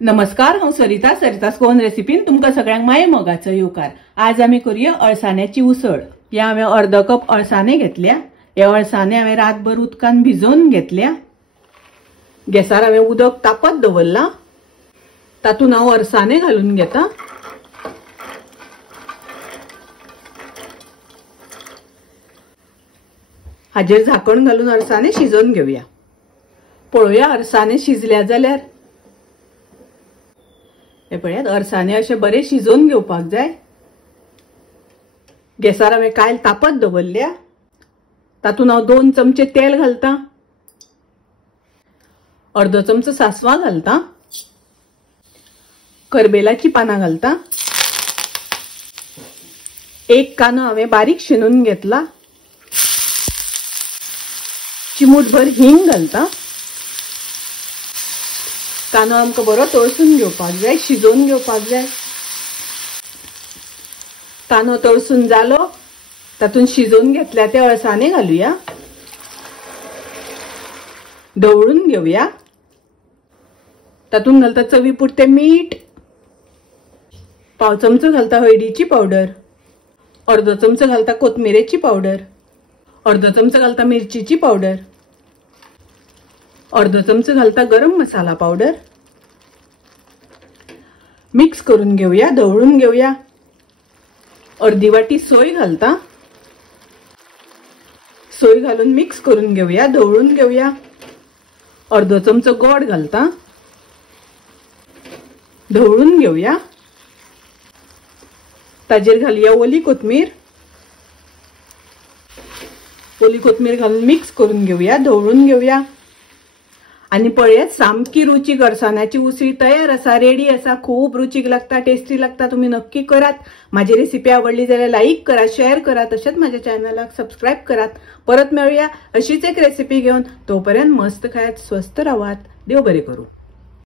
नमस्कार, हांव सरिता कोन रेसिपीन तुमकां सगळ्यांक माये मोगाचो येवकार। आज आमी करूया अळसाण्याची उसळ। या हांवें अर्द कप अळसाणे घेतल्या। हे अळसाणे हांवें रातभर उदकान भिजोवन घेतल्या। गॅसार हांवें उदक तापत दवरला। तातूंत हांव अळसाणे घालून घेता। हाजेर झाकण घालून अळसाणे शिजोवन घेवया। पळोवया अळसाणे शिजल्या जाल्यार। हे पळयात, अळसाणे अशे बरे शिजोवन घेवपाक जाय। गॅसार हांवें कायल तापत दवरल्या। तातूंत हांव 2 चमचे तेल घालता। अर्द चमचो सासवां घालता। करबेलाची पानां घालता। एक कानो हांवें बारीक शिनून घेतला। चिमूटभर हिंग घालता। कानो आमकां बरो तळसून घेवपाक जाय, शिजोवन घेवपाक जाय। कानो तळसून जालो, तातूंत शिजोवन घेतल्या ते अळसाणे घालुया। ढवळून घेवया। तातूंत घालता चवी पुरते मीठ। पाव चमचो घालता हळदीची पावडर। अर्दो चमचो घालता कोथमिरेची पावडर। अर्दो चमचो घालता मिरचीची पावडर। अर्दो चमचो घालता गरम मसाला पावडर। मिक्स करून घेवया, ढवळून घेवया। अर्धी वाटी सोय घालता। सोय घालून मिक्स करून घेवया, ढवळून घेवया। अर्दो चमचो गोड घालता। ढवळून घेवया। ताजेर घालुया ओली कोथमीर। ओली कोथमीर घालून मिक्स करून घेवया, ढवळून घेवया। आणि पळयात, सामकी रुचीक अळसाण्याची उसळ तयार आसा, रेडी आसा। खूप रुचीक लागता, टेस्टी लागता। तुम्ही नक्की करात। माझी रेसिपी आवडली जाल्यार लाईक करा, शेअर करा। तसेच माझ्या चॅनलाक सबस्क्राईब करात। परत मिळूया अशीच एक रेसिपी घेऊन। तोपर्यंत मस्त खायत, स्वस्त राहात। देव बरे करू।